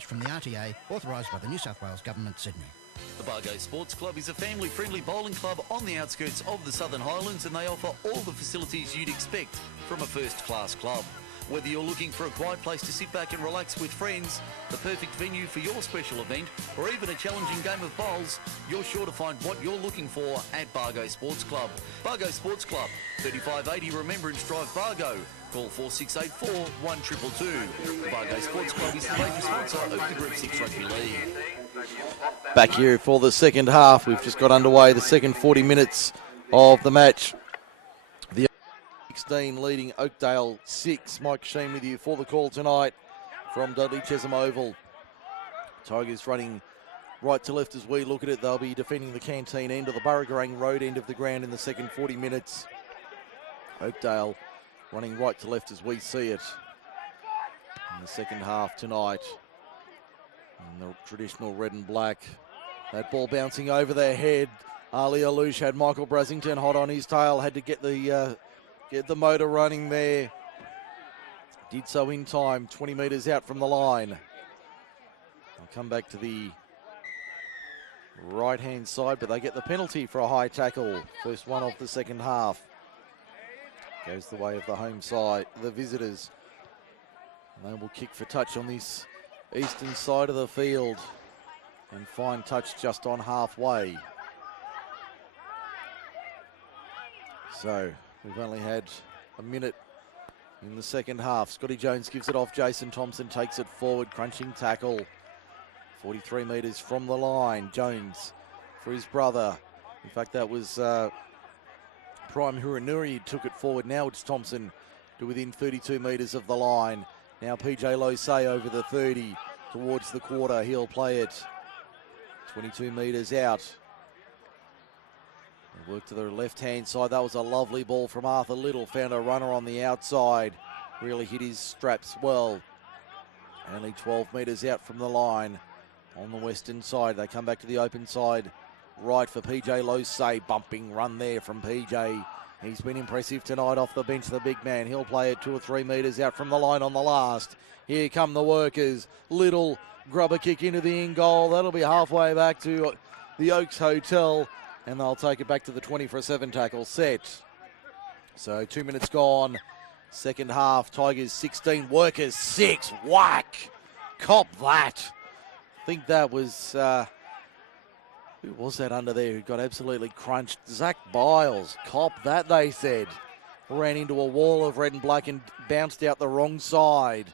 message from the RTA, authorised by the New South Wales Government, Sydney. The Bargo Sports Club is a family-friendly bowling club on the outskirts of the Southern Highlands, and they offer all the facilities you'd expect from a first-class club. Whether you're looking for a quiet place to sit back and relax with friends, the perfect venue for your special event, or even a challenging game of bowls, you're sure to find what you're looking for at Bargo Sports Club. Bargo Sports Club, 3580 Remembrance Drive, Bargo. Call 4684 1222. The Bargo Sports Club is the major sponsor of the Group 6 Rugby League. Back here for the second half. We've just got underway the second 40 minutes of the match. The 16 leading Oakdale 6. Mike Shean with you for the call tonight from Dudley Chesham Oval. Tigers running right to left as we look at it. They'll be defending the canteen end of the Burragarang Road end of the ground in the second 40 minutes. Oakdale running right to left as we see it in the second half tonight. In the traditional red and black. That ball bouncing over their head. Ali Alouche had Michael Brasington hot on his tail. Had to get the motor running there. Did so in time. 20 metres out from the line. They'll come back to the right-hand side, but they get the penalty for a high tackle. First one of the second half. Goes the way of the home side, the visitors. And they will kick for touch on this eastern side of the field and fine touch just on halfway. So we've only had a minute in the second half. Scotty Jones gives it off. Jason Thompson takes it forward. Crunching tackle. 43 metres from the line. Jones for his brother. In fact, that was Prime Huranuri took it forward. Now it's Thompson to within 32 metres of the line. Now PJ Losay over the 30 towards the quarter. He'll play it 22 metres out. Work to the left-hand side. That was a lovely ball from Arthur Little. Found a runner on the outside. Really hit his straps well. Only 12 metres out from the line on the western side. They come back to the open side. Right for PJ Losay. Bumping run there from PJ. He's been impressive tonight off the bench, the big man. He'll play it 2 or 3 metres out from the line on the last. Here come the workers. Little grubber kick into the in goal. That'll be halfway back to the Oaks Hotel. And they'll take it back to the 20 for a 7 tackle set. So 2 minutes gone. Second half. Tigers 16. Workers 6. Whack. Cop that. I think that was... who was that under there who got absolutely crunched? Zach Biles. Cop that, they said. Ran into a wall of red and black and bounced out the wrong side.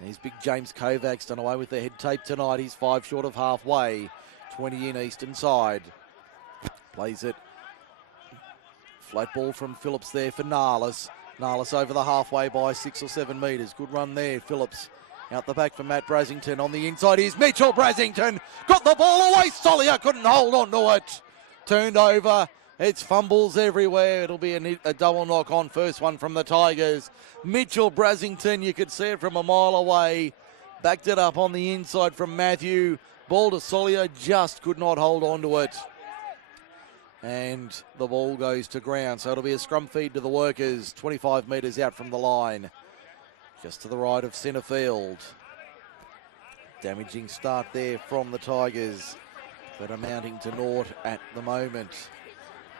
There's big James Kovacs done away with the head tape tonight. He's 5 short of halfway. 20 in eastern side. Plays it. Flat ball from Phillips there for Narlis. Narlis over the halfway by 6 or 7 metres. Good run there. Phillips out the back for Matt Brasington. On the inside is Mitchell Brasington. Got the ball away. Solier couldn't hold on to it. Turned over. It's fumbles everywhere. It'll be a double knock on. First one from the Tigers. Mitchell Brasington, you could see it from a mile away. Backed it up on the inside from Matthew. Ball to Solier. Just could not hold on to it. And the ball goes to ground. So it'll be a scrum feed to the Workers. 25 metres out from the line. Just to the right of centre field. Damaging start there from the Tigers, but amounting to naught at the moment.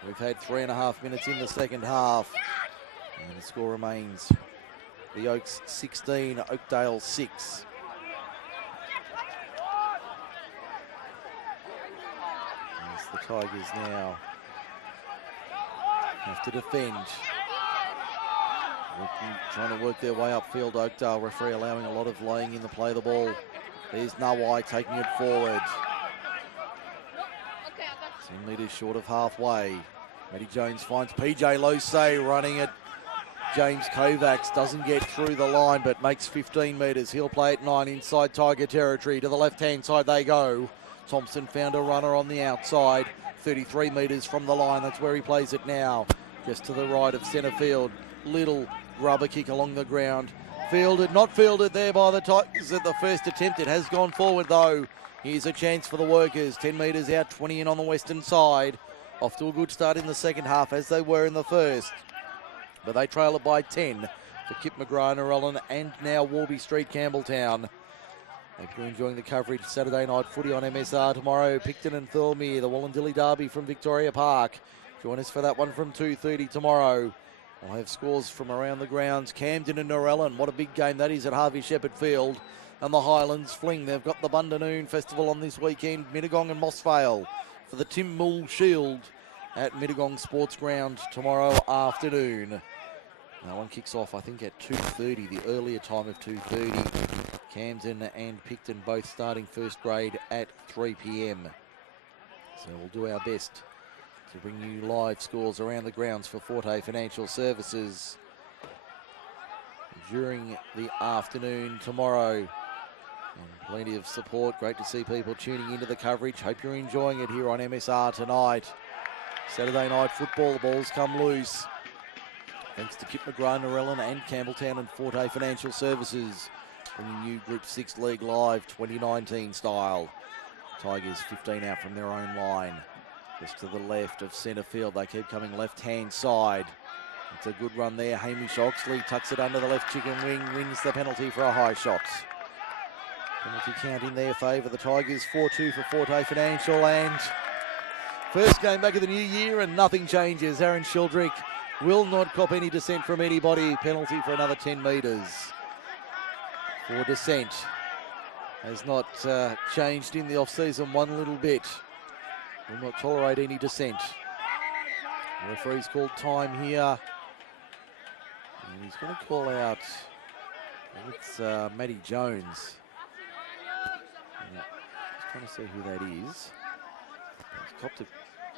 We've had 3.5 minutes in the second half, and the score remains the Oaks 16, Oakdale 6. As the Tigers now have to defend. Trying to work their way upfield. Oakdale referee allowing a lot of laying in the play of the ball. There's Nawai taking it forward. 10 metres short of halfway. Matty Jones finds PJ Losay running it. James Kovacs doesn't get through the line but makes 15 metres. He'll play at 9 inside Tiger territory. To the left-hand side they go. Thompson found a runner on the outside. 33 metres from the line. That's where he plays it now. Just to the right of centre field. Little rubber kick along the ground. Fielded, not fielded there by the Tigers at the first attempt. It has gone forward though. Here's a chance for the Workers. 10 metres out, 20 in on the western side. Off to a good start in the second half as they were in the first. But they trail it by 10 for Kip McGrath, Narellan and now Warby Street, Campbelltown. Hope you're enjoying the coverage. Saturday night footy on MSR tomorrow. Picton and Thirlmere, the Wallandilly Derby from Victoria Park. Join us for that one from 2:30 tomorrow. We'll have scores from around the grounds. Camden and Norellan. What a big game that is at Harvey Shepherd Field. And the Highlands Fling. They've got the Bundanoon Festival on this weekend. Mittagong and Mossvale for the Tim Mull Shield at Mittagong Sports Ground tomorrow afternoon. That one kicks off, I think, at 2:30, the earlier time of 2:30. Camden and Picton both starting first grade at 3 p.m. So we'll do our best to bring you live scores around the grounds for Forte Financial Services during the afternoon tomorrow. And plenty of support. Great to see people tuning into the coverage. Hope you're enjoying it here on MSR tonight. Saturday night football, the balls come loose. Thanks to Kip McGrath, Norellan and Campbelltown and Forte Financial Services. Bringing you Group 6 League Live 2019 style. Tigers 15 out from their own line. Just to the left of centre field. They keep coming left-hand side. It's a good run there. Hamish Oxley tucks it under the left chicken wing. Wins the penalty for a high shot. Penalty count in their favour. The Tigers 4-2 for Forte Financial. And first game back of the new year and nothing changes. Aaron Shildrick will not cop any dissent from anybody. Penalty for another 10 metres. For dissent. Has not changed in the off-season one little bit. Will not tolerate any dissent. The referee's called time here. And he's going to call out, it's Matty Jones. Just trying to see who that is. He's copped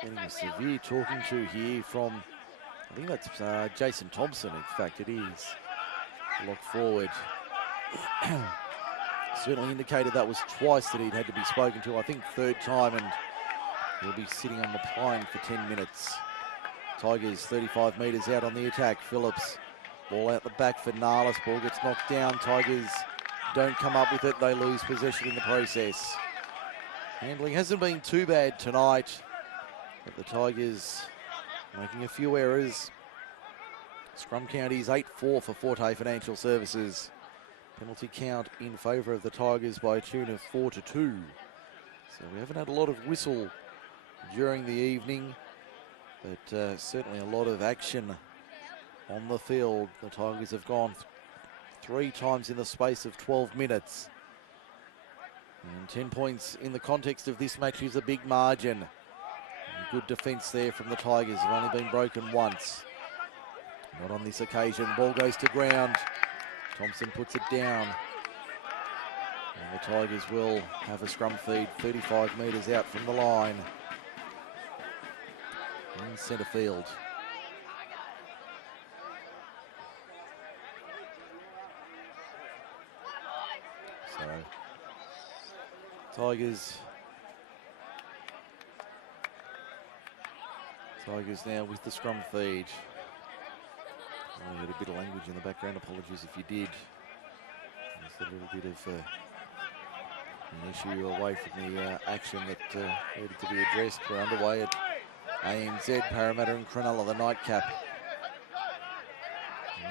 getting a severe talking to here from, I think that's Jason Thompson, in fact it is. Lock forward. Certainly indicated that was twice that he'd had to be spoken to. I think third time, and he'll be sitting on the pine for 10 minutes. Tigers 35 metres out on the attack. Phillips, ball out the back for Narlis. Ball gets knocked down. Tigers don't come up with it. They lose possession in the process. Handling hasn't been too bad tonight, but the Tigers making a few errors. Scrum count is 8-4 for Forte Financial Services. Penalty count in favour of the Tigers by a tune of 4-2. So we haven't had a lot of whistle during the evening, but certainly a lot of action on the field. The Tigers have gone 3 times in the space of 12 minutes. And 10 points in the context of this match is a big margin. And good defence there from the Tigers. Have only been broken once. Not on this occasion. Ball goes to ground. Thompson puts it down. And the Tigers will have a scrum feed 35 metres out from the line. In centre field. So, Tigers now with the scrum feed. I heard a bit of language in the background. Apologies if you did. There's a little bit of an issue away from the action that needed to be addressed. We're underway at ANZ, Parramatta and Cronulla, the nightcap.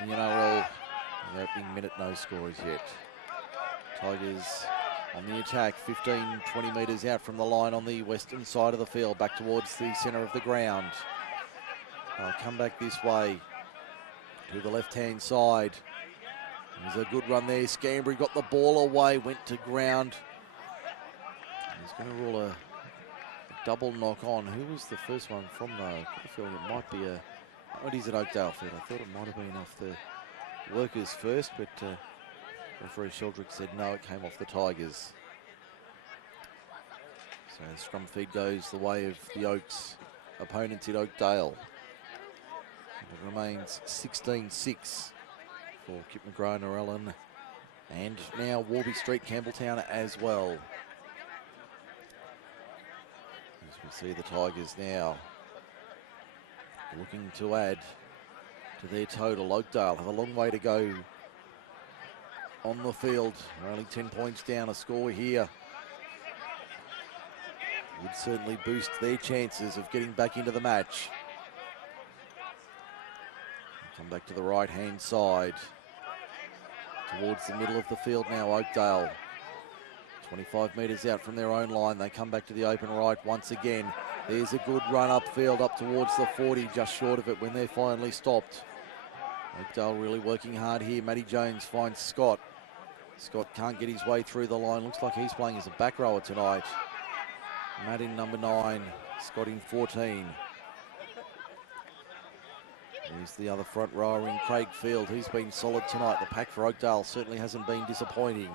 In the NRL, the opening minute, no scores yet. Tigers on the attack, 15-20 metres out from the line on the western side of the field, back towards the centre of the ground. They'll come back this way to the left-hand side. There's a good run there. Scambry got the ball away, went to ground. He's going to rule a double knock on. Who was the first one from though? I've got a feeling it might be a... What is it, Oakdale field? I thought it might have been off the Workers first, but referee Sheldrick said no, it came off the Tigers. So the scrum feed goes the way of the Oaks opponents at Oakdale. It remains 16-6 for Kip McGrath, Norellan, and now Warby Street, Campbelltown as well. As we see the Tigers now looking to add to their total. Oakdale have a long way to go on the field. They're only 10 points down. A score here would certainly boost their chances of getting back into the match. Come back to the right-hand side. Towards the middle of the field now, Oakdale. 25 metres out from their own line. They come back to the open right once again. There's a good run upfield up towards the 40, just short of it when they're finally stopped. Oakdale really working hard here. Matty Jones finds Scott. Scott can't get his way through the line. Looks like he's playing as a back rower tonight. Matt in number 9, Scott in 14. Here's the other front rower in Craig Field. He's been solid tonight. The pack for Oakdale certainly hasn't been disappointing.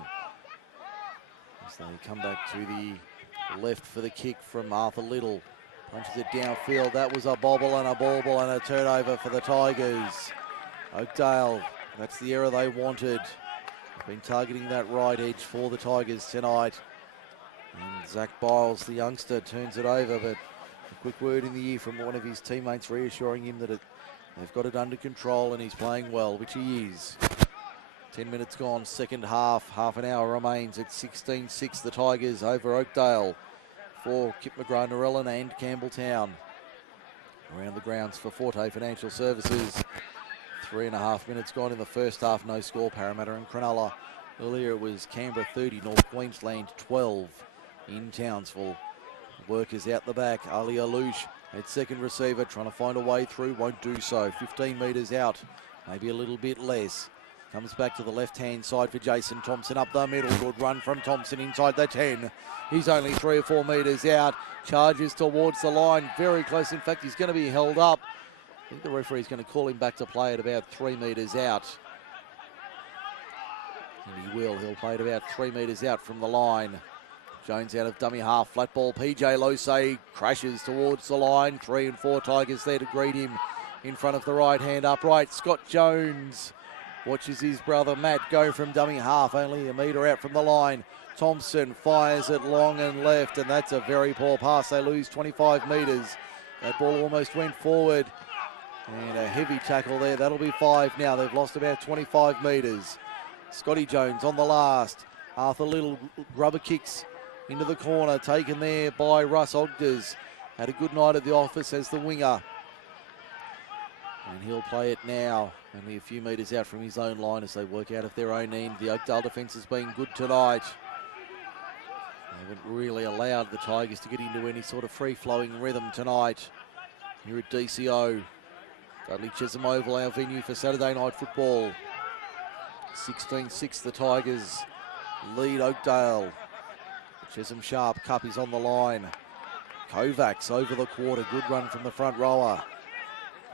As they come back to the left for the kick from Arthur Little. Punches it downfield. That was a bobble and a bauble and a turnover for the Tigers. Oakdale, that's the error they wanted. Been targeting that right edge for the Tigers tonight. And Zach Biles, the youngster, turns it over, but a quick word in the ear from one of his teammates reassuring him that they've got it under control and he's playing well, which he is. 10 minutes gone, second half, half an hour remains. It's 16-6, the Tigers over Oakdale for Kip McGrath, Narellan and Campbelltown. Around the grounds for Forte Financial Services. 3.5 minutes gone in the first half, no score, Parramatta and Cronulla. Earlier it was Canberra 30, North Queensland 12 in Townsville. Workers out the back, Ali Alouche at second receiver, trying to find a way through, won't do so. 15 metres out, maybe a little bit less. Comes back to the left-hand side for Jason Thompson up the middle. Good run from Thompson inside the 10. He's only 3 or 4 metres out. Charges towards the line, very close. In fact, he's going to be held up. I think the referee's going to call him back to play at about 3 metres out. And he will. He'll play it about 3 metres out from the line. Jones out of dummy half, flat ball. PJ Losay crashes towards the line. 3 and 4 Tigers there to greet him in front of the right hand upright. Scott Jones watches his brother Matt go from dummy half, only a metre out from the line. Thompson fires it long and left, and that's a very poor pass. They lose 25 metres. That ball almost went forward. And a heavy tackle there. That'll be 5 now. They've lost about 25 metres. Scotty Jones on the last. Arthur Little rubber kicks into the corner, taken there by Russ Ogders. Had a good night at the office as the winger. And he'll play it now, only a few metres out from his own line as they work out of their own end. The Oakdale defence has been good tonight. They haven't really allowed the Tigers to get into any sort of free-flowing rhythm tonight here at DCO. Dudley Chesham Oval, our venue for Saturday night football. 16-6, the Tigers lead Oakdale. The Chesham Sharp Cup is on the line. Kovacs over the quarter, good run from the front rower.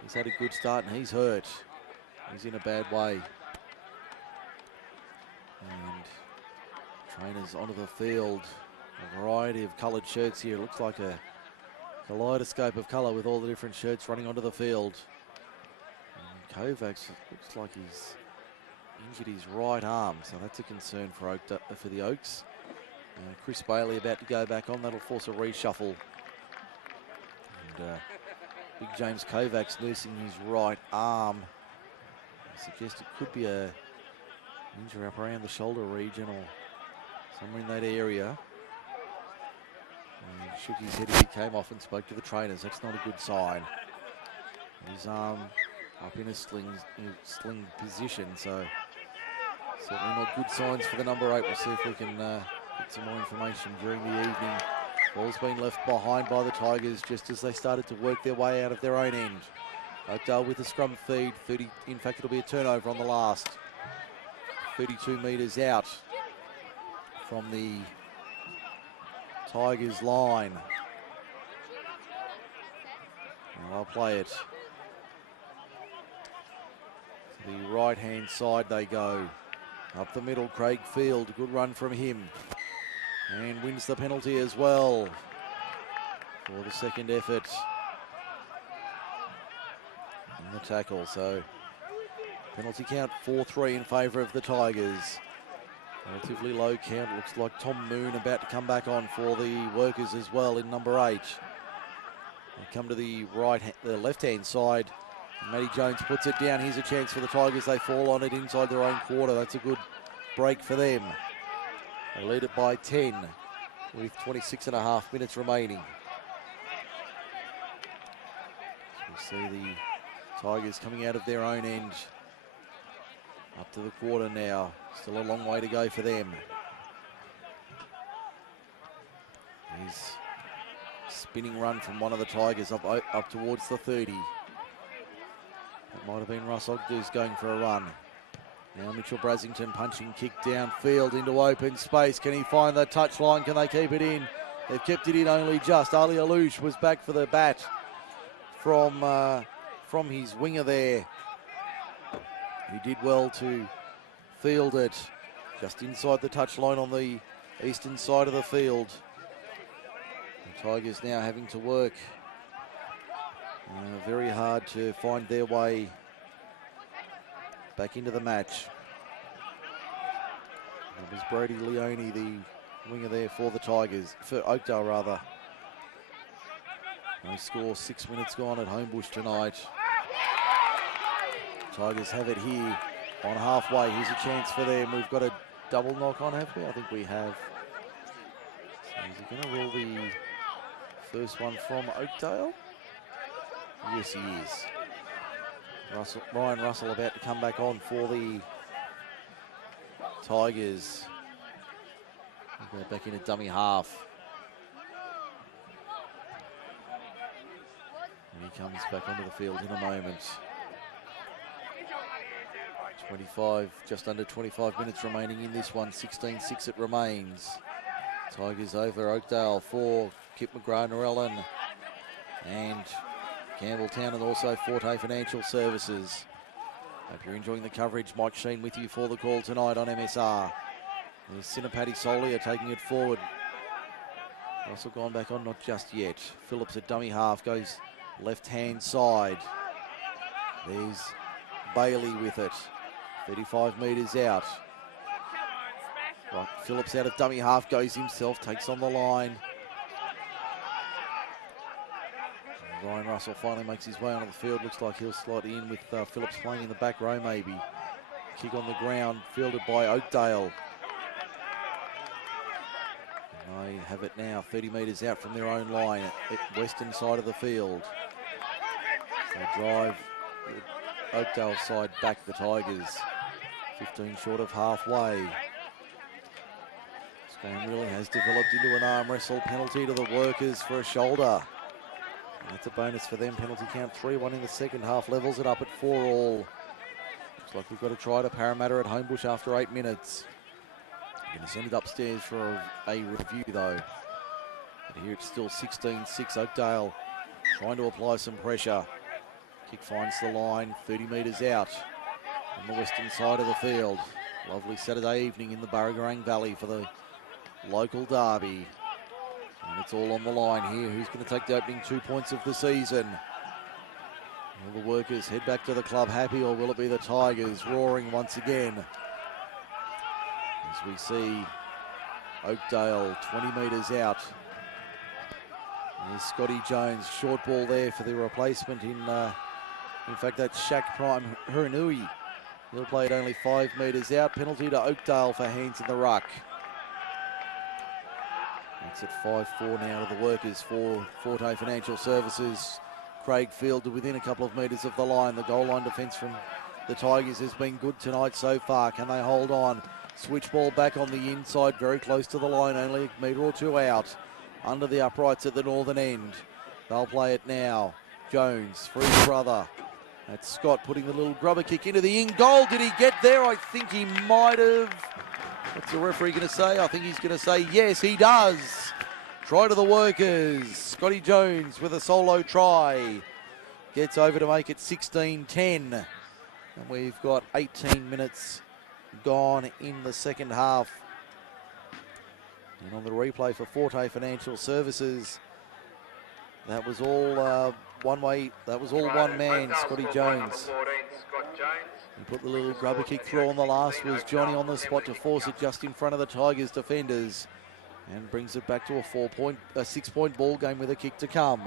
He's had a good start and he's hurt. He's in a bad way. And trainers onto the field. A variety of coloured shirts here. It looks like a kaleidoscope of colour with all the different shirts running onto the field. And Kovacs looks like he's injured his right arm, so that's a concern for the Oaks. Chris Bailey about to go back on. That'll force a reshuffle. And Big James Kovacs nursing his right arm. I suggest it could be a injury up around the shoulder region or somewhere in that area. And he shook his head as he came off and spoke to the trainers. That's not a good sign. His arm up in a sling position, so certainly not good signs for the number 8. We'll see if we can get some more information during the evening. Ball's been left behind by the Tigers just as they started to work their way out of their own end. Oakdale with a scrum feed. 30. In fact, it'll be a turnover on the last. 32 metres out from the Tigers line. And I'll play it. To the right-hand side they go. Up the middle, Craig Field. Good run from him. And wins the penalty as well for the second effort in the tackle. So penalty count 4-3 in favour of the Tigers. Relatively low count. Looks like Tom Moon about to come back on for the Workers as well in number 8. They come to the left-hand side. Matty Jones puts it down. Here's a chance for the Tigers. They fall on it inside their own quarter. That's a good break for them. They lead it by 10 with 26.5 minutes remaining. So we see the Tigers coming out of their own end. Up to the quarter now. Still a long way to go for them. His spinning run from one of the Tigers up towards the 30. That might have been Russ Ogdew's going for a run. Now Mitchell Brasington punching kick downfield into open space. Can he find the touchline? Can they keep it in? They've kept it in only just. Ali Alouche was back for the bat from his winger there. He did well to field it just inside the touchline on the eastern side of the field. The Tigers now having to work very hard to find their way back into the match. It was Brody Leone, the winger there for the Tigers, for Oakdale rather. They score 6 minutes gone at Homebush tonight. Tigers have it here on halfway. Here's a chance for them. We've got a double knock on, have we? I think we have. So is he going to rule the first one from Oakdale? Yes, he is. Ryan Russell about to come back on for the Tigers. We'll go back in a dummy half. And he comes back onto the field in a moment. 25, just under 25 minutes remaining in this one. 16-6 it remains. Tigers over Oakdale for Kip McGrath, Narellan and Campbelltown, and also Forte Financial Services. Hope you're enjoying the coverage. Mike Shean with you for the call tonight on MSR. There's Sinapati Solia taking it forward. Russell gone back on, not just yet. Phillips at dummy half, goes left-hand side. There's Bailey with it. 35 metres out. Right, Phillips out of dummy half, goes himself, takes on the line. Ryan Russell finally makes his way onto the field. Looks like he'll slot in with Phillips playing in the back row maybe. Kick on the ground, fielded by Oakdale. And they have it now 30 metres out from their own line at western side of the field. They drive the Oakdale side back, the Tigers. 15 short of halfway. This game really has developed into an arm wrestle. Penalty to the Workers for a shoulder. That's a bonus for them. Penalty count 3-1 in the second half. Levels it up at 4-all. Looks like we've got to try to Parramatta at Homebush after 8 minutes. Going to send it upstairs for a review though. But here it's still 16-6. Oakdale trying to apply some pressure. Kick finds the line 30 metres out on the western side of the field. Lovely Saturday evening in the Burragarang Valley for the local derby. And it's all on the line here. Who's going to take the opening 2 points of the season? Will the Workers head back to the club happy, or will it be the Tigers roaring once again? As we see Oakdale 20 metres out. There's Scotty Jones, short ball there for the replacement in fact that's Shaq Prime Huranui. He'll play it only 5 metres out. Penalty to Oakdale for hands in the ruck. It's at 5-4 now to the Workers for Forte Financial Services. Craig fielded within a couple of metres of the line. The goal line defence from the Tigers has been good tonight so far. Can they hold on? Switch ball back on the inside, very close to the line, only a metre or two out. Under the uprights at the northern end. They'll play it now. Jones for his brother. That's Scott putting the little grubber kick into the in goal. Did he get there? I think he might have. What's the referee going to say? I think he's going to say yes, he does. Try to the Workers. Scotty Jones with a solo try. Gets over to make it 16-10. And we've got 18 minutes gone in the second half. And on the replay for Forte Financial Services, that was all one way. That was all one man, Scotty Jones. He put the little grubber kick through on the last. Was Johnny on the spot to force it just in front of the Tigers defenders, and brings it back to a 6-point ball game with a kick to come.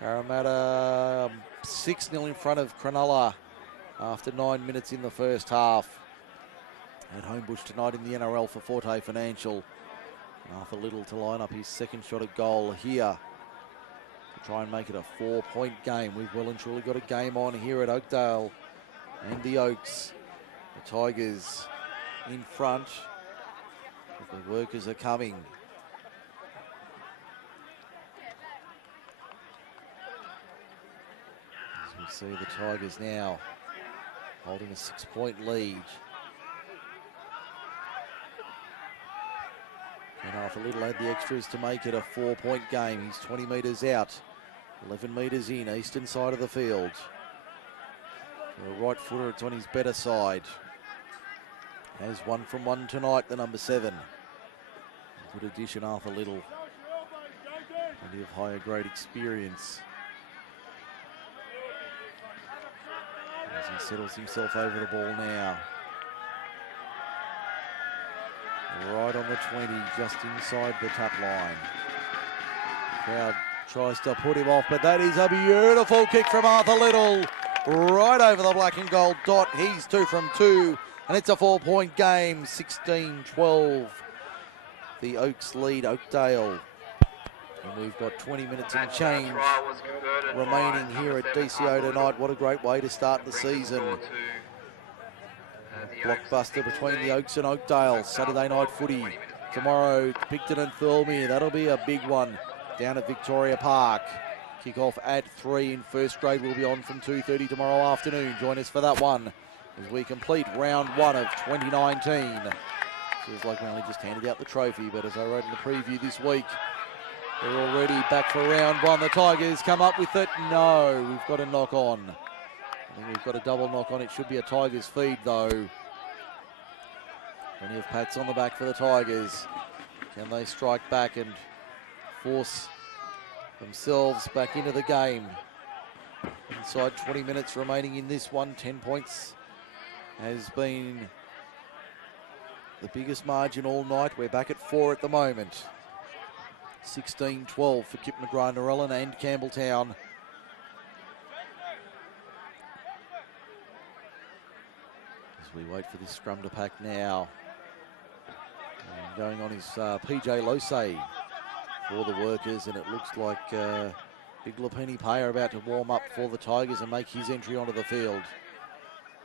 Parramatta 6-0 in front of Cronulla after 9 minutes in the first half. At Homebush tonight in the NRL for Forte Financial. Arthur Little to line up his second shot at goal here to try and make it a 4-point game. We've well and truly got a game on here at Oakdale and the Oaks. The Tigers in front. The Workers are coming. We see the Tigers now holding a 6-point lead. And Arthur Little had the extras to make it a 4-point game. He's 20 metres out, 11 metres in, eastern side of the field. For a right footer, it's on his better side. Has 1 from 1 tonight, the number 7. Good addition, Arthur Little. Plenty of higher grade experience. As he settles himself over the ball now. Right on the 20, just inside the tap line. Crowd tries to put him off, but that is a beautiful kick from Arthur Little. Right over the black and gold dot. He's 2 from 2, and it's a 4-point game, 16-12. The Oaks lead Oakdale. And we've got 20 minutes and change remaining here at DCO tonight. What a great way to start the season. Blockbuster between the Oaks and Oakdale. Saturday night footy. Tomorrow, Picton and Thirlmere. That'll be a big one down at Victoria Park. Kick-off at 3 in first grade. Will be on from 2:30 tomorrow afternoon. Join us for that one as we complete round 1 of 2019. Feels like we only just handed out the trophy, but as I wrote in the preview this week, they're already back for round 1. The Tigers come up with it. No, we've got a knock on. I think we've got a double knock on. It should be a Tigers feed, though. Plenty of pats on the back for the Tigers. Can they strike back and force themselves back into the game? Inside 20 minutes remaining in this one. 10 points has been the biggest margin all night. We're back at 4 at the moment. 16-12 for Kip McGrath-Narellan and Campbelltown. As we wait for this scrum to pack now. And going on is PJ Losey for the workers, and it looks like Big Lapini Pay are about to warm up for the Tigers and make his entry onto the field.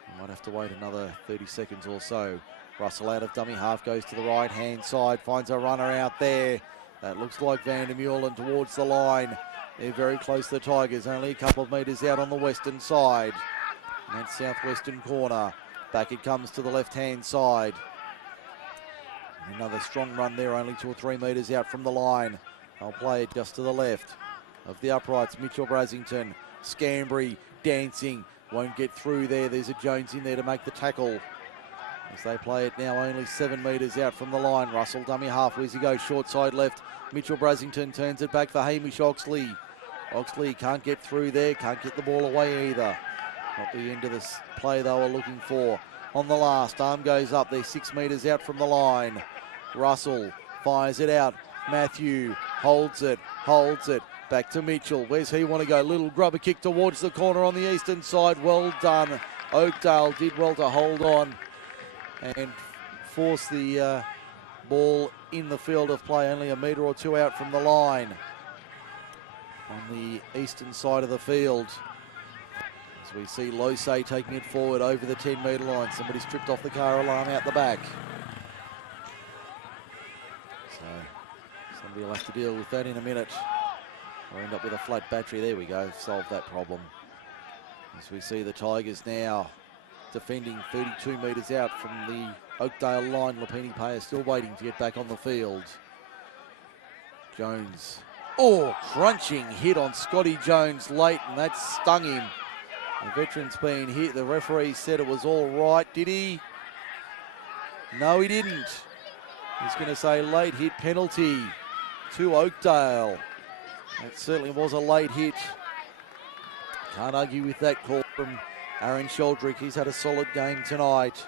We might have to wait another 30 seconds or so. Russell out of dummy half, goes to the right-hand side, finds a runner out there. That looks like Van der Meulen towards the line. They're very close to the Tigers, only a couple of metres out on the western side. And that southwestern corner. Back it comes to the left-hand side. Another strong run there, only 2 or 3 metres out from the line. I'll play it just to the left of the uprights. Mitchell Brasington, Scambry, dancing. Won't get through there. There's a Jones in there to make the tackle. As they play it now, only 7 metres out from the line. Russell dummy half, where's he go? Short side left. Mitchell Brasington turns it back for Hamish Oxley. Oxley can't get through there, can't get the ball away either. Not the end of this play they were looking for. On the last, arm goes up. They're 6 metres out from the line. Russell fires it out. Matthew holds it. Back to Mitchell. Where's he want to go? Little grubber kick towards the corner on the eastern side. Well done. Oakdale did well to hold on and force the ball in the field of play, only a metre or 2 out from the line on the eastern side of the field. As we see Losey taking it forward over the 10-metre line. Somebody stripped off the car alarm out the back. So somebody will have to deal with that in a minute, or end up with a flat battery. There we go, solved that problem. As we see the Tigers now defending 32 metres out from the Oakdale line. Lapini Pay is still waiting to get back on the field. Jones. Oh, crunching hit on Scotty Jones late, and that stung him. The veteran's been hit. The referee said it was all right. Did he? No, he didn't. He's going to say late hit penalty to Oakdale. That certainly was a late hit. Can't argue with that call from Aaron Sheldrick. He's had a solid game tonight.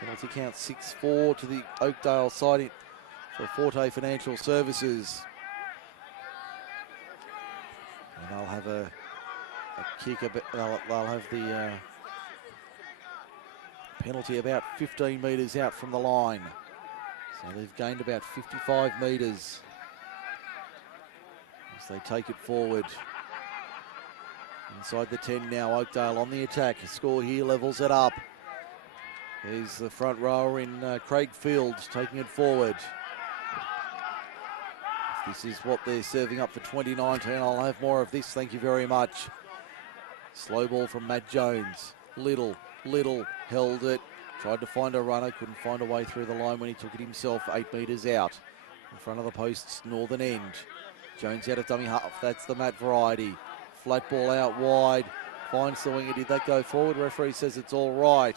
Penalty count 6-4 to the Oakdale side for Forte Financial Services. And they'll have a kick, they'll have the penalty about 15 metres out from the line. So they've gained about 55 metres as they take it forward. Inside the 10 now, Oakdale on the attack. A score here levels it up. There's the front rower in Craig Fields taking it forward. If this is what they're serving up for 2019, I'll have more of this, thank you very much. Slow ball from Matt Jones. Little held it. Tried to find a runner, couldn't find a way through the line when he took it himself, 8 metres out. In front of the post's northern end. Jones out of dummy half, that's the Matt variety. Flat ball out wide, finds the winger. Did that go forward? Referee says it's all right.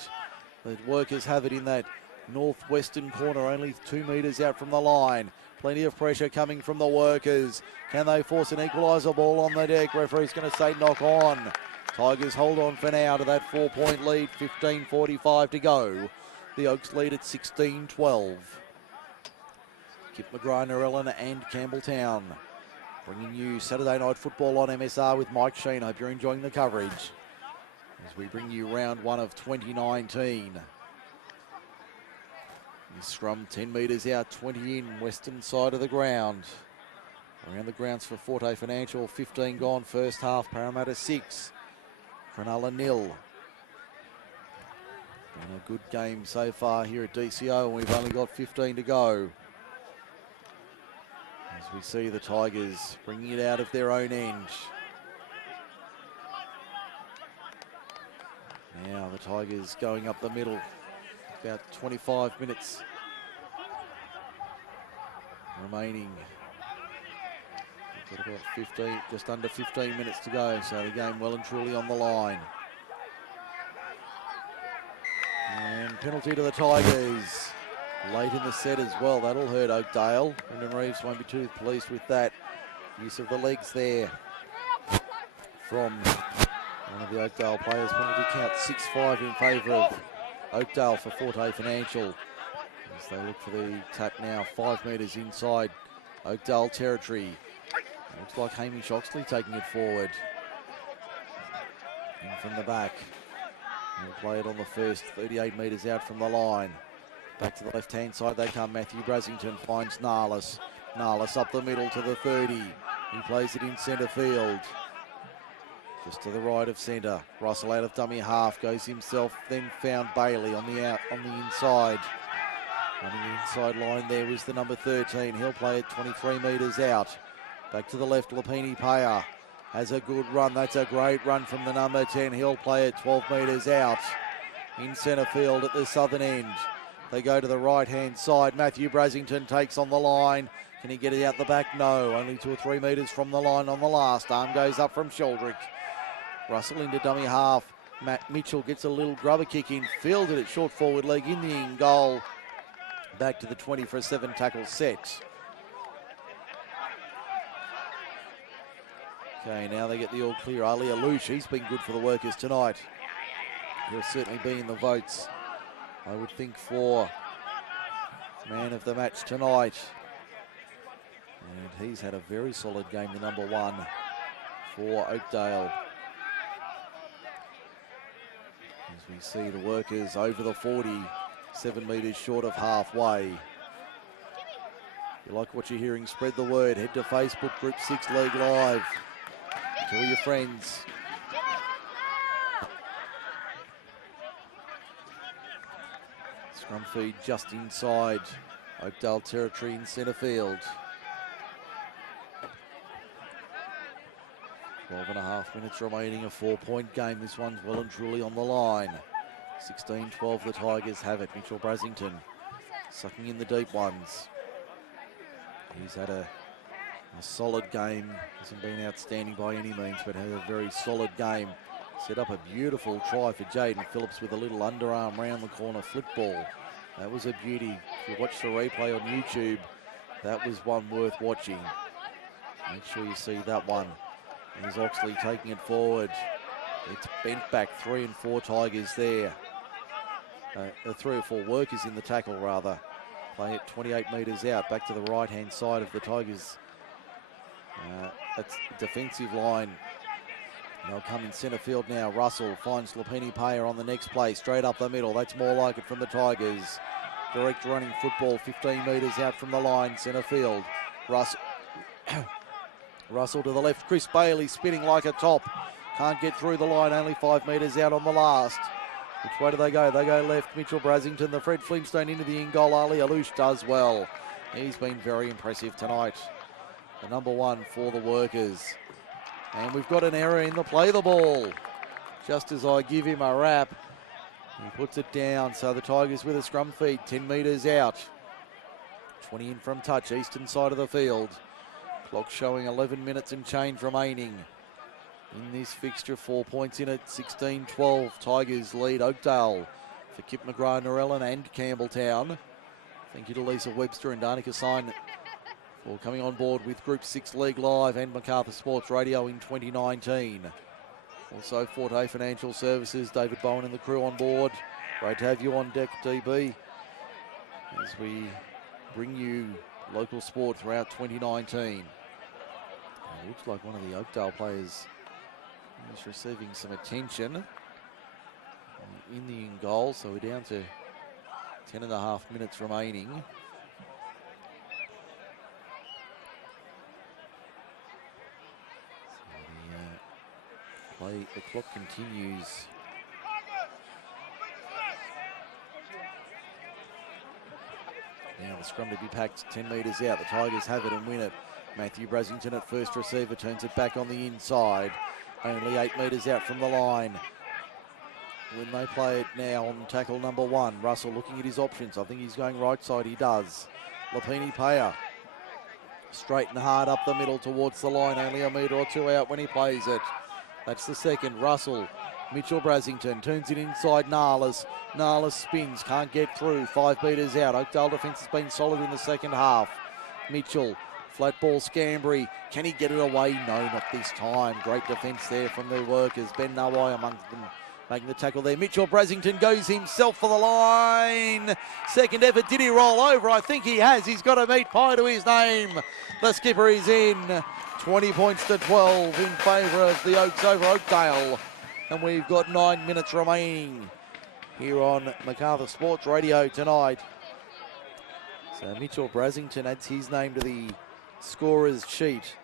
The Workers have it in that northwestern corner, only 2 metres out from the line. Plenty of pressure coming from the Workers. Can they force an equaliser? Ball on the deck. Referee's going to say knock on. Tigers hold on for now to that 4-point lead, 15:45 to go. The Oaks lead at 16-12. Kip McGrath, Narellan and Campbelltown bringing you Saturday Night Football on MSR with Mike Shean. Hope you're enjoying the coverage as we bring you round one of 2019. The scrum 10 metres out, 20 in, western side of the ground. Around the grounds for Forte Financial, 15 gone first half, Parramatta 6. Cronulla 0. Been a good game so far here at DCO, and we've only got 15 to go. As we see the Tigers bringing it out of their own end. Now the Tigers going up the middle. About 25 minutes remaining. Got about 15, just under 15 minutes to go, so the game well and truly on the line. And penalty to the Tigers. Late in the set as well, that'll hurt Oakdale. Brendan Reeves won't be too pleased with that. Use of the legs there from one of the Oakdale players. Penalty count 6-5 in favour of Oakdale for Forte Financial. As they look for the tap now, 5 metres inside Oakdale territory. Looks like Hamish Oxley taking it forward. In from the back. He'll play it on the first, 38 metres out from the line. Back to the left-hand side they come. Matthew Brasington finds Narlis. Narlis up the middle to the 30. He plays it in centre field. Just to the right of centre. Russell out of dummy half, goes himself, then found Bailey on the inside. On the inside line there was the number 13. He'll play it 23 metres out. Back to the left, Lapini Paya has a good run. That's a great run from the number 10. He'll play it 12 metres out. In centre field at the southern end. They go to the right-hand side. Matthew Brasington takes on the line. Can he get it out the back? No, only 2 or 3 metres from the line on the last. Arm goes up from Sheldrick. Russell into dummy half. Matt Mitchell gets a little grubber kick in. Fielded it short forward leg in the in goal. Back to the 20 for a 7 tackle set. Okay, now they get the all clear. Ali Alouche, he's been good for the Workers tonight. He'll certainly be in the votes, I would think, for man of the match tonight. And he's had a very solid game, the number 1 for Oakdale. As we see the Workers over the 40, 7 metres short of halfway. If you like what you're hearing, spread the word. Head to Facebook group 6 League Live. Tell your friends. Scrum feed just inside Oakdale territory in centre field. 12.5 minutes remaining, a 4-point game. This one's well and truly on the line. 16-12, the Tigers have it. Mitchell Brasington sucking in the deep ones. He's had a solid game. Hasn't been outstanding by any means, but had a very solid game. Set up a beautiful try for Jaden Phillips with a little underarm round the corner flip ball. That was a beauty. If you watch the replay on YouTube, that was one worth watching. Make sure you see that one. There's Oxley taking it forward. It's bent back. 3 and 4 Tigers there. 3 or 4 Workers in the tackle, rather. Playing it 28 metres out. Back to the right-hand side of the Tigers. That's defensive line. They'll come in centre field now. Russell finds Lapini Paya on the next play. Straight up the middle. That's more like it from the Tigers. Direct running football. 15 metres out from the line. Centre field. Russell to the left. Chris Bailey spinning like a top. Can't get through the line. Only 5 metres out on the last. Which way do they go? They go left. Mitchell Brasington. The Fred Flintstone into the in-goal. Ali Alouche does well. He's been very impressive tonight. The number 1 for the Workers. And we've got an error in the play the ball. just as I give him a wrap. He puts it down, so the Tigers with a scrum feed, 10 metres out. 20 in from touch, eastern side of the field. Clock showing 11 minutes and change remaining. In this fixture, 4 points in it, 16-12. Tigers lead Oakdale for Kip McGrath, Norellan and Campbelltown. Thank you to Lisa Webster and Danica Sign for coming on board with Group 6 League Live and Macarthur Sports Radio in 2019. Also Forte Financial Services, David Bowen and the crew on board. Great to have you on deck, DB, as we bring you local sport throughout 2019. It looks like one of the Oakdale players is receiving some attention in the goal, so we're down to 10.5 minutes remaining. So the clock continues. Now the scrum to be packed 10 metres out. The Tigers have it and win it. Matthew Brasington at first receiver turns it back on the inside. Only 8 metres out from the line. When they play it now on tackle number 1, Russell looking at his options. I think he's going right side, he does. Lapini Paya, straight and hard up the middle towards the line, only a metre or two out when he plays it. That's the second. Russell, Mitchell Brasington turns it inside Narlis. Narlis spins, can't get through, 5 metres out. Oakdale defence has been solid in the second half. Mitchell, flat ball Scambry, can he get it away? No, not this time. Great defence there from the workers. Ben Nawai among them making the tackle there. Mitchell Brasington goes himself for the line. Second effort, did he roll over? I think he has. He's got a meat pie to his name. The skipper is in. 20 points to 12 in favour of the Oaks over Oakdale. And we've got 9 minutes remaining here on Macarthur Sports Radio tonight. So Mitchell Brasington adds his name to the scorer's sheet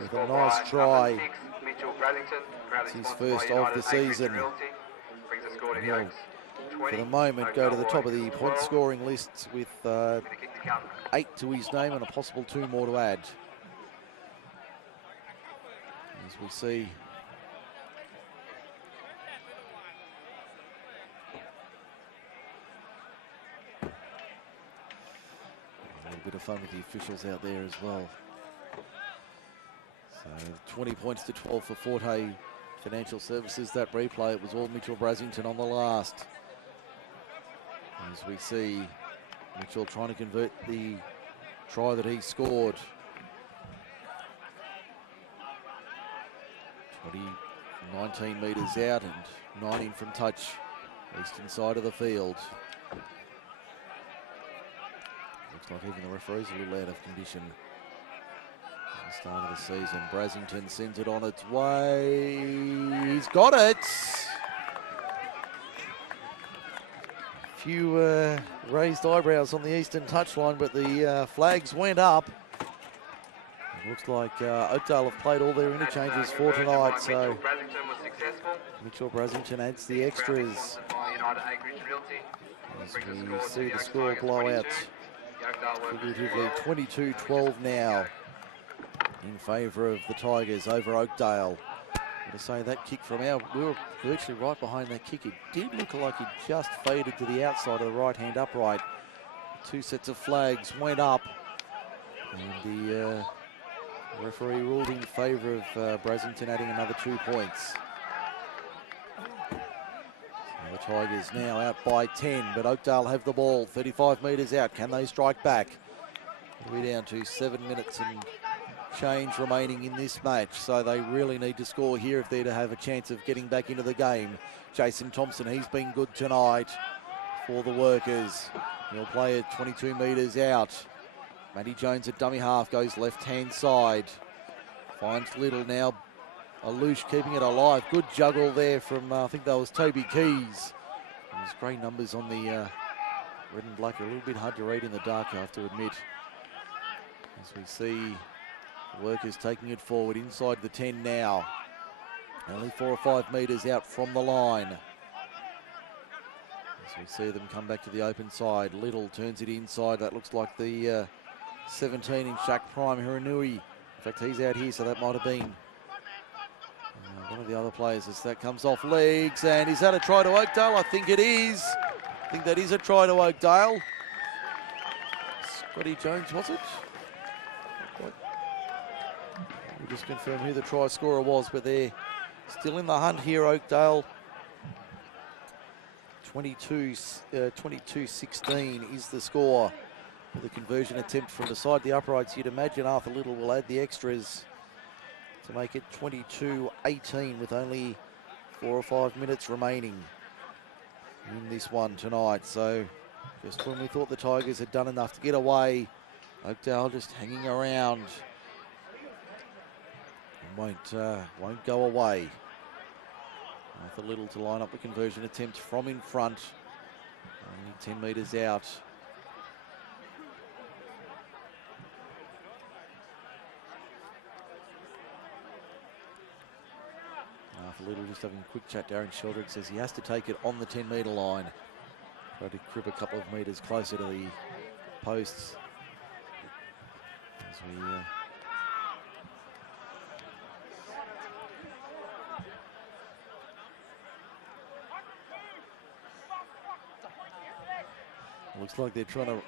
with a nice try. It's his first of the season. He'll, for the moment, go to the top of the point scoring list with 8 to his name and a possible 2 more to add. As we see a little bit of fun with the officials out there as well. So 20 points to 12 for Forte Financial Services. That replay, it was all Mitchell Brasington on the last. As we see Mitchell trying to convert the try that he scored. 19 metres out and 9 in from touch, eastern side of the field. Looks like even the referee's a little out of condition. At the start of the season, Brasington sends it on its way. He's got it. A few raised eyebrows on the eastern touchline, but the flags went up. It looks like Oakdale have played all their interchanges for tonight, so Mitchell Brasington adds the extras as we see the score blow out. Figuratively 22-12 now in favour of the Tigers over Oakdale. To say that kick from we were virtually right behind that kick. It did look like it just faded to the outside of the right-hand upright. 2 sets of flags went up, and the referee ruled in favour of Brasington adding another 2 points. So the Tigers now out by 10, but Oakdale have the ball, 35 metres out. Can they strike back? We're down to 7 minutes and change remaining in this match, so they really need to score here if they're to have a chance of getting back into the game. Jason Thompson, he's been good tonight for the workers. He'll play it 22 metres out. Matty Jones at dummy half goes left-hand side. Finds Little now. Alouche keeping it alive. Good juggle there from, I think that was Toby Keys. There's great numbers on the red and black. A little bit hard to read in the dark, I have to admit. As we see the workers taking it forward inside the 10 now. Only 4 or 5 metres out from the line. As we see them come back to the open side. Little turns it inside. That looks like the 17 in Shaq Prime Hiranui. In fact, he's out here, so that might have been one of the other players as that comes off legs. And is that a try to Oakdale? I think it is. I think that is a try to Oakdale. Scotty Jones, was it? We'll just confirm who the try scorer was, but they're still in the hunt here, Oakdale. 22-16 is the score for the conversion attempt from beside the uprights. You'd imagine Arthur Little will add the extras to make it 22-18 with only 4 or 5 minutes remaining in this one tonight. So just when we thought the Tigers had done enough to get away, Oakdale just hanging around and won't go away. Arthur Little to line up the conversion attempt from in front, only 10 metres out. Arthur Little just having a quick chat. Darren Sheldrick says he has to take it on the 10-metre line. Try to crib a couple of metres closer to the posts. As we looks like they're trying to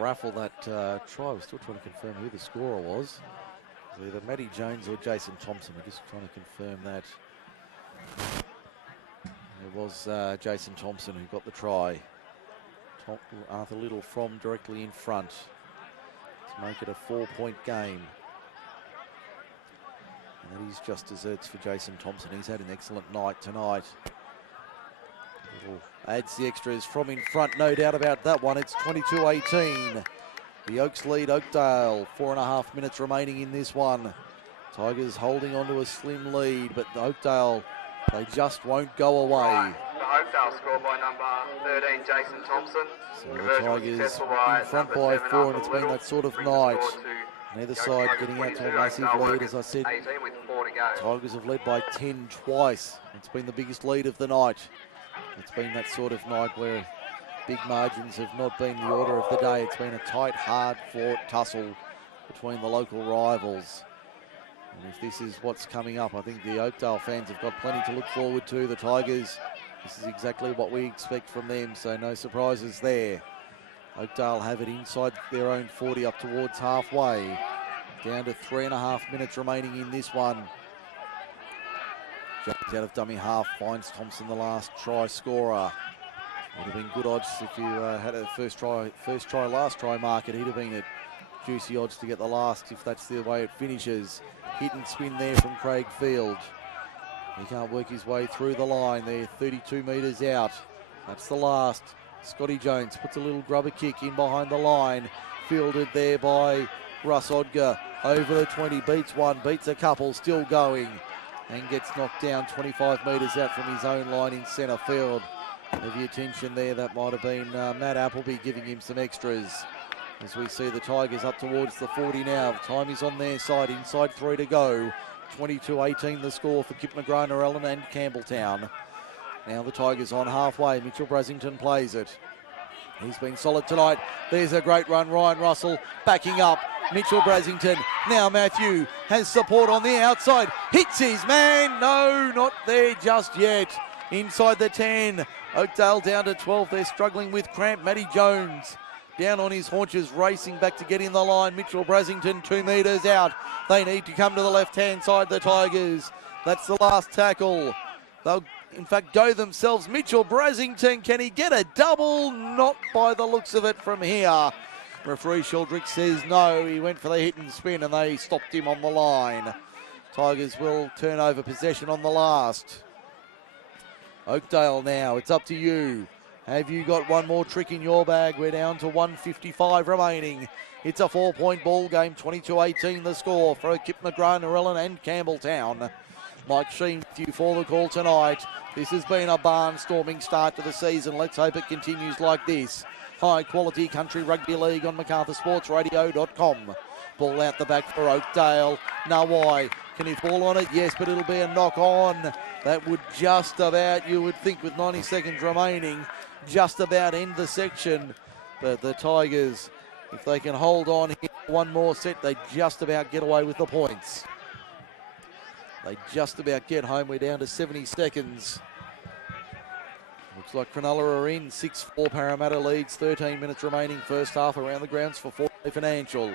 raffle that try. We're still trying to confirm who the scorer was. Either Matty Jones or Jason Thompson. We're just trying to confirm that. It was Jason Thompson who got the try. Arthur Little from directly in front to make it a 4-point game. And that is just desserts for Jason Thompson. He's had an excellent night tonight. Little adds the extras from in front, no doubt about that one. It's 22-18. The Oaks lead Oakdale. 4.5 minutes remaining in this one. Tigers holding on to a slim lead, but the Oakdale, they just won't go away. The Oakdale score by number 13, Jason Thompson. So the Tigers in front by 4, and it's been that sort of night. Neither side getting out to a massive lead, as I said. Tigers have led by 10 twice. It's been the biggest lead of the night. It's been that sort of night where big margins have not been the order of the day. It's been a tight, hard-fought tussle between the local rivals. And if this is what's coming up, I think the Oakdale fans have got plenty to look forward to. The Tigers, this is exactly what we expect from them, so no surprises there. Oakdale have it inside their own 40 up towards halfway. Down to 3.5 minutes remaining in this one. Jones out of dummy half, finds Thompson the last try scorer. Would have been good odds if you had a first try, last try market. He'd have been at juicy odds to get the last if that's the way it finishes. Hit and spin there from Craig Field. He can't work his way through the line. They're 32 metres out. That's the last. Scotty Jones puts a little grubber kick in behind the line. Fielded there by Russ Odger. Over the 20, beats one, beats a couple, still going. And gets knocked down 25 metres out from his own line in centre field. Have your attention there, that might have been Matt Appleby giving him some extras. As we see the Tigers up towards the 40 now. Time is on their side, inside 3 to go. 22-18 the score for Kip McGrath, Narellan and Campbelltown. Now the Tigers on halfway. Mitchell Brasington plays it. He's been solid tonight. There's a great run. Ryan Russell backing up. Mitchell Brasington. Now Matthew has support on the outside. Hits his man. No, not there just yet. Inside the 10. Oakdale down to 12. They're struggling with cramp. Matty Jones down on his haunches, racing back to get in the line. Mitchell Brasington 2 metres out. They need to come to the left-hand side, the Tigers. That's the last tackle. They'll, in fact, go themselves. Mitchell Brasington, can he get a double? Not by the looks of it from here. Referee Sheldrick says no. He went for the hit and spin and they stopped him on the line. Tigers will turn over possession on the last. Oakdale now, it's up to you. Have you got one more trick in your bag? We're down to 1:55 remaining. It's a 4-point ball game, 22-18 the score for Kip McGrath, Narellan and Campbelltown. Mike Shean with you for the call tonight. This has been a barnstorming start to the season. Let's hope it continues like this. High quality country rugby league on MacArthurSportsRadio.com. Ball out the back for Oakdale. Nawai, can he fall on it? Yes, but it'll be a knock on. That would just about, you would think with 90 seconds remaining, just about end the section. But the Tigers, if they can hold on here one more set, they just about get away with the points. They just about get home. We're down to 70 seconds. Looks like Cronulla are in. 6-4 Parramatta leads. 13 minutes remaining first half around the grounds for Forte Financial.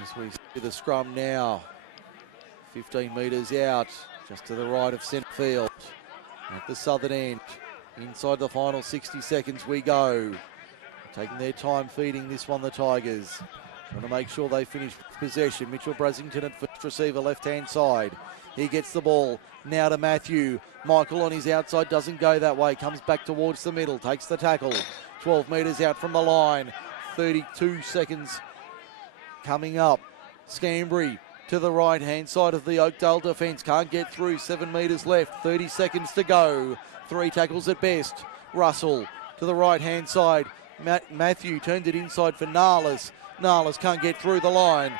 As we see the scrum now. 15 metres out, just to the right of centre field. At the southern end. Inside the final 60 seconds we go. Taking their time feeding this one, the Tigers. Want to make sure they finish possession. Mitchell Brasington at first receiver, left-hand side. He gets the ball. Now to Matthew. Michael on his outside, doesn't go that way. Comes back towards the middle, takes the tackle. 12 metres out from the line. 32 seconds coming up. Scambry to the right-hand side of the Oakdale defence. Can't get through. 7 metres left. 30 seconds to go. 3 tackles at best. Russell to the right-hand side. Matthew turned it inside for Narlis. Narlis can't get through the line.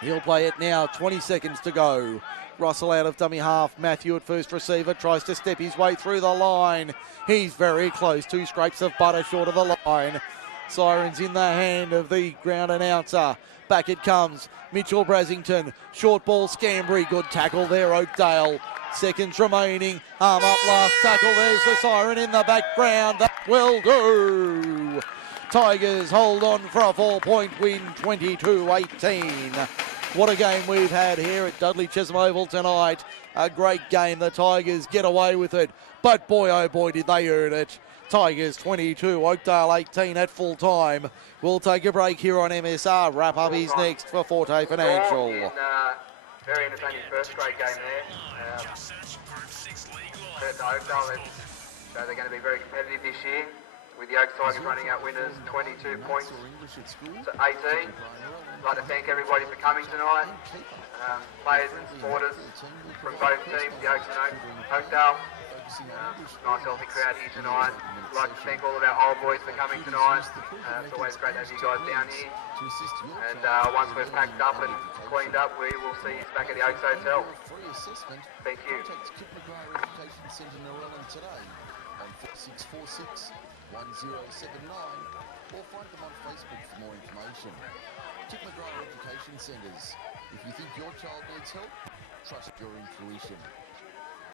He'll play it now. 20 seconds to go. Russell out of dummy half. Matthew at first receiver tries to step his way through the line. He's very close. 2 scrapes of butter short of the line. Sirens in the hand of the ground announcer. Back it comes. Mitchell Brasington. Short ball, Scambry. Good tackle there, Oakdale. Seconds remaining. Arm up, last tackle. There's the siren in the background. That will do. Tigers hold on for a 4-point win, 22-18. What a game we've had here at Dudley Chesham Oval tonight. A great game. The Tigers get away with it. But boy, oh boy, did they earn it. Tigers 22, Oakdale 18 at full time. We'll take a break here on MSR. Wrap up is next for Forte Financial. Very entertaining first grade game there. Oakdale, they're going to be very competitive this year, with the Oaks Tigers running out winners 22 points to 18. I'd like to thank everybody for coming tonight. Players and supporters from both teams, the Oaks and Oakdale. Nice healthy crowd here tonight. I'd like to thank all of our old boys for coming tonight. It's always great to have you guys down here. And once we're packed up and cleaned up, we will see you back at the Oaks Hotel. Thank you. On 4646-1079 or find them on Facebook for more information. Chick McGrath Education Centres. If you think your child needs help, trust your intuition.